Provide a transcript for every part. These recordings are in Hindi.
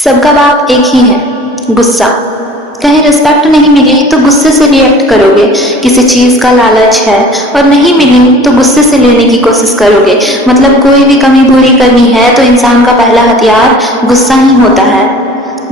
सबका बाप एक ही है, गुस्सा। कहीं रिस्पेक्ट नहीं मिली तो गुस्से से रिएक्ट करोगे, किसी चीज का लालच है और नहीं मिली तो गुस्से से लेने की कोशिश करोगे। मतलब कोई भी कमी पूरी करनी है तो इंसान का पहला हथियार गुस्सा ही होता है।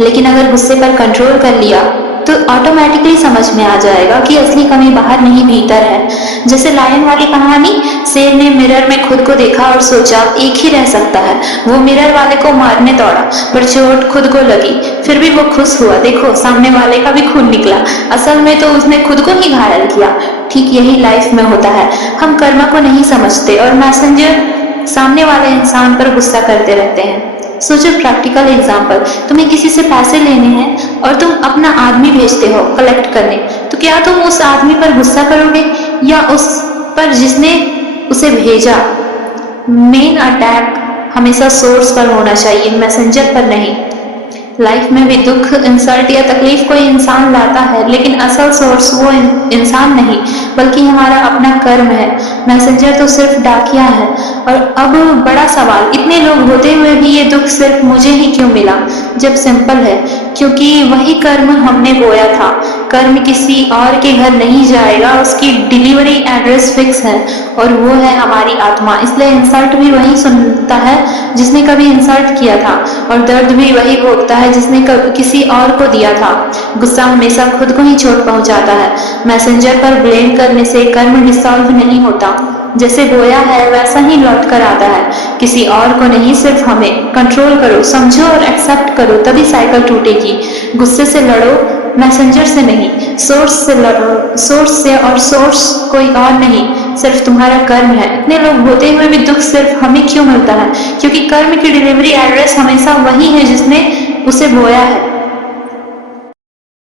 लेकिन अगर गुस्से पर कंट्रोल कर लिया तो ऑटोमेटिकली समझ में आ जाएगा कि असली कमी बाहर नहीं भीतर है। जैसे लायन वाली कहानी, शेर ने मिरर में खुद को देखा और सोचा एक ही रह सकता है। वो मिरर वाले को मारने दौड़ा पर चोट खुद को लगी, फिर भी वो खुश हुआ, देखो सामने वाले का भी खून निकला। असल में तो उसने खुद को ही घायल किया। ठीक यही लाइफ में होता है, हम कर्म को नहीं समझते और मैसेंजर सामने वाले इंसान पर गुस्सा करते रहते हैं। सोचो प्रैक्टिकल एग्जाम्पल, तुम्हें किसी से पैसे लेने हैं और तुम अपना आदमी भेजते हो कलेक्ट करने, तो क्या तुम उस आदमी पर गुस्सा करोगे या उस पर जिसने उसे भेजा? मेन अटैक हमेशा सोर्स पर होना चाहिए, मैसेंजर पर नहीं। लाइफ में भी दुख, इंसल्ट या तकलीफ कोई इंसान लाता है, लेकिन असल सोर्स वो इंसान नहीं बल्कि हमारा अपना कर्म है। मैसेंजर तो सिर्फ डाकिया है। और अब बड़ा सवाल, इतने लोग होते हुए भी ये दुख सिर्फ मुझे ही क्यों मिला? जब सिंपल है, क्योंकि वही कर्म हमने बोया था। कर्म किसी और के घर नहीं जाएगा, उसकी डिलीवरी एड्रेस फिक्स है और वो है हमारी आत्मा। इसलिए इंसल्ट भी वही सुनता है जिसने कभी इंसल्ट किया था और दर्द भी वही भोगता है जिसने किसी और को दिया था। गुस्सा हमेशा खुद को ही चोट पहुंचाता है। मैसेंजर पर ब्लेम करने से कर्म डिसॉल्व नहीं होता। जैसे बोया है वैसा ही लौट कर आता है, किसी और को नहीं, सिर्फ हमें। कंट्रोल करो, समझो और एक्सेप्ट करो, तभी साइकिल टूटेगी। गुस्से से लड़ो, मैसेंजर से नहीं, सोर्स से लड़ो, सोर्स से, और सोर्स कोई और नहीं, सिर्फ तुम्हारा कर्म है। इतने लोग होते हुए भी दुख सिर्फ हमें क्यों मिलता है? क्योंकि कर्म की डिलीवरी एड्रेस हमेशा वही है जिसने उसे बोया है।